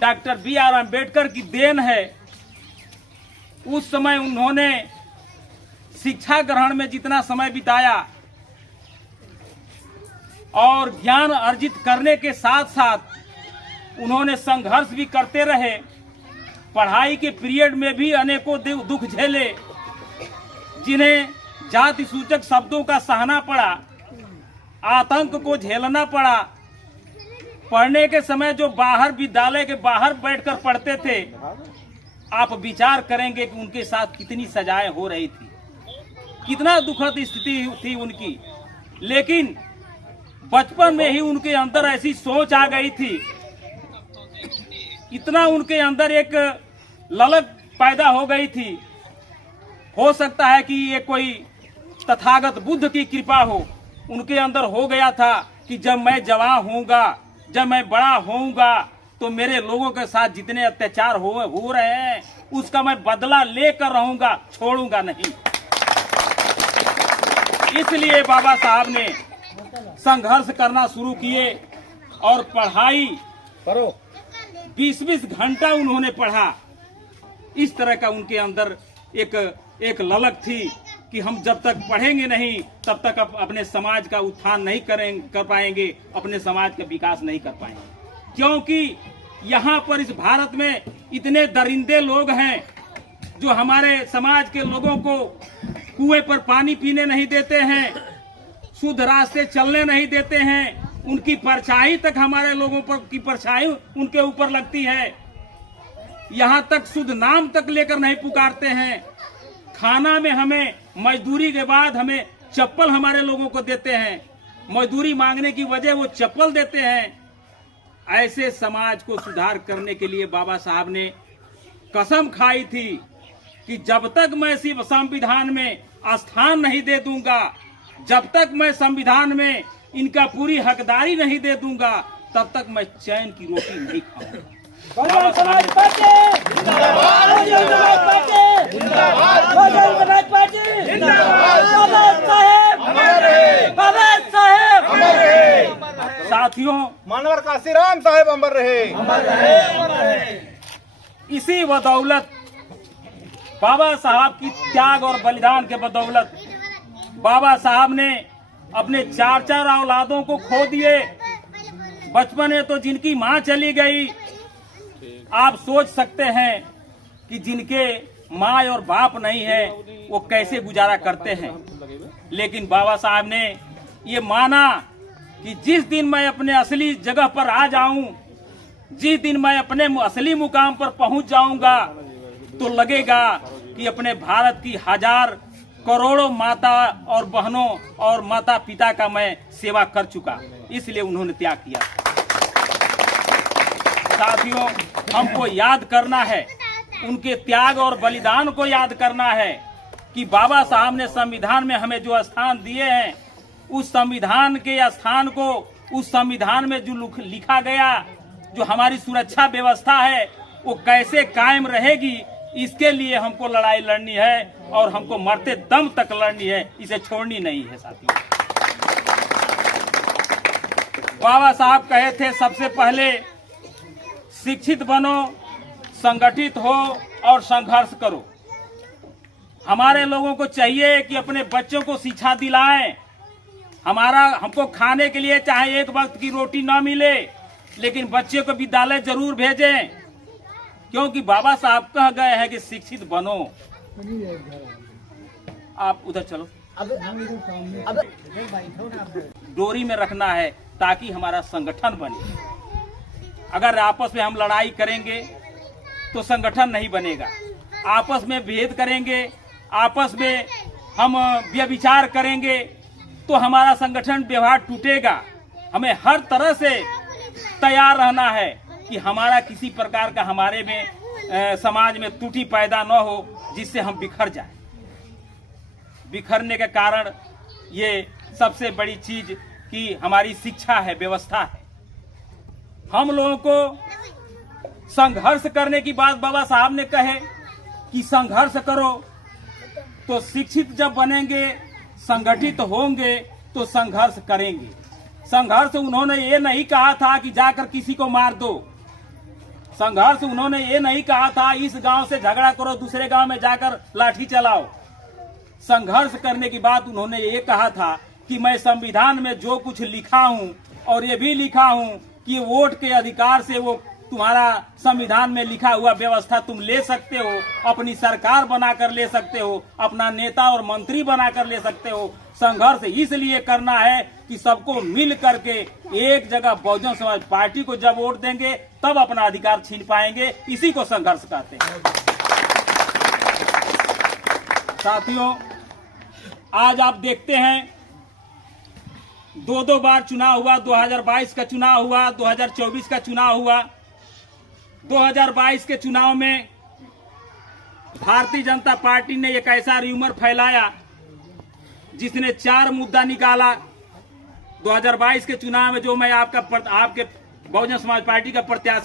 Doctor B.R. Ambedkar की then है। उस समय उन्होंने शिक्षा ग्रहण में जितना समय बिताया और ज्ञान अर्जित करने के साथ साथ उन्होंने संघर्ष भी करते रहे। पढ़ाई के पीरियड में भी अनेकों दुख झेले, जिन्हें जाति सूचक शब्दों का सहना पड़ा, आतंक को झेलना पड़ा। पढ़ने के समय जो बाहर विद्यालय के बाहर बैठकर पढ़ते थे, आप विचार करेंगे कि उनके साथ कितनी सजाएं हो रही थी, कितना दुखद स्थिति थी उनकी। लेकिन बचपन में ही उनके अंदर ऐसी सोच आ गई थी, इतना उनके अंदर एक ललक पैदा हो गई थी। हो सकता है कि ये कोई तथागत बुद्ध की कृपा हो, उनके अंदर हो गया था कि जब मैं जवान होऊंगा, जब मैं बड़ा होऊंगा, तो मेरे लोगों के साथ जितने अत्याचार हो रहे हैं उसका मैं बदला लेकर रहूंगा, छोड़ूंगा नहीं। इसलिए बाबा साहब ने संघर्ष करना शुरू किए और पढ़ाई 20-20 घंटा उन्होंने पढ़ा। इस तरह का उनके अंदर एक ललक थी कि हम जब तक पढ़ेंगे नहीं तब तक अपने समाज का उत्थान नहीं कर पाएंगे, अपने समाज का विकास नहीं कर पाएंगे। क्योंकि यहाँ पर इस भारत में इतने दरिंदे लोग हैं जो हमारे समाज के लोगों को कुएं पर पानी पीने नहीं देते हैं, शुद्ध रास्ते चलने नहीं देते हैं, उनकी परछाई तक हमारे लोगों पर की परछाई उनके ऊपर लगती है। यहाँ तक शुद्ध नाम तक लेकर नहीं पुकारते हैं। खाना में हमें मजदूरी के बाद हमें चप्पल हमारे लोगों को देते हैं, मजदूरी मांगने की वजह वो चप्पल देते हैं। ऐसे समाज को सुधार करने के लिए बाबा साहब ने कसम खाई थी कि जब तक मैं सिर्फ संविधान में स्थान नहीं दे दूंगा, जब तक मैं संविधान में इनका पूरी हकदारी नहीं दे दूंगा, तब तक मैं चैन की रोटी नहीं खाऊंगा। साथियों, मानवर काशीराम साहेब अमर रहे। इसी बदौलत बाबा साहब की त्याग और बलिदान के बदौलत बाबा साहब ने अपने 4-4 औलादों को खो दिए। बचपन में तो जिनकी मां चली गई, आप सोच सकते हैं कि जिनके माँ और बाप नहीं है वो कैसे गुजारा करते हैं। लेकिन बाबा साहब ने ये माना कि जिस दिन मैं अपने असली जगह पर आ जाऊं, जिस दिन मैं अपने असली मुकाम पर पहुंच जाऊंगा, तो लगेगा कि अपने भारत की हजार करोड़ों माता और बहनों और माता पिता का मैं सेवा कर चुका। इसलिए उन्होंने त्याग किया। साथियों, हमको याद करना है, उनके त्याग और बलिदान को याद करना है कि बाबा साहब ने संविधान में हमें जो स्थान दिए हैं, उस संविधान के स्थान को, उस संविधान में जो लिखा गया, जो हमारी सुरक्षा व्यवस्था है, वो कैसे कायम रहेगी, इसके लिए हमको लड़ाई लड़नी है और हमको मरते दम तक लड़नी है, इसे छोड़नी नहीं है। साथियों, बाबा साहब कहे थे सबसे पहले शिक्षित बनो, संगठित हो और संघर्ष करो। हमारे लोगों को चाहिए कि अपने बच्चों को शिक्षा दिलाएं। हमको खाने के लिए चाहे एक वक्त की रोटी ना मिले, लेकिन बच्चे को विद्यालय जरूर भेजें, क्योंकि बाबा साहब कह गए हैं कि शिक्षित बनो। आप उधर चलो, अब डोरी में रखना है ताकि हमारा संगठन बने। अगर आपस में हम लड़ाई करेंगे तो संगठन नहीं बनेगा। आपस में भेद करेंगे, आपस में हम व्यभिचार करेंगे तो हमारा संगठन व्यवहार टूटेगा। हमें हर तरह से तैयार रहना है कि हमारा किसी प्रकार का हमारे में समाज में त्रुटि पैदा न हो, जिससे हम बिखर जाएं। बिखरने के कारण ये सबसे बड़ी चीज कि हमारी शिक्षा है, व्यवस्था है। हम लोगों को संघर्ष करने की बात बाबा साहब ने कहे कि संघर्ष करो, तो शिक्षित जब बनेंगे, संगठित होंगे तो संघर्ष करेंगे। संघर्ष उन्होंने ये नहीं कहा था कि जाकर किसी को मार दो। संघर्ष उन्होंने ये नहीं कहा था इस गांव से झगड़ा करो दूसरे गांव में जाकर लाठी चलाओ। संघर्ष करने की बात उन्होंने ये कहा था कि मैं संविधान में जो कुछ लिखा हूं और ये भी लिखा हूं कि वोट के अधिकार से वो तुम्हारा संविधान में लिखा हुआ व्यवस्था तुम ले सकते हो, अपनी सरकार बनाकर ले सकते हो, अपना नेता और मंत्री बनाकर ले सकते हो। संघर्ष इसलिए करना है कि सबको मिल करके एक जगह बहुजन समाज पार्टी को जब वोट देंगे तब अपना अधिकार छीन पाएंगे। इसी को संघर्ष कहते हैं। साथियों, आज आप देखते हैं दो बार चुनाव हुआ, 2022 का चुनाव हुआ, 2024 का चुनाव हुआ। 2022 के चुनाव में भारतीय जनता पार्टी ने एक ऐसा र्यूमर फैलाया जिसने 4 मुद्दा निकाला। 2022 के चुनाव में जो मैं आपके बहुजन समाज पार्टी का प्रत्याशी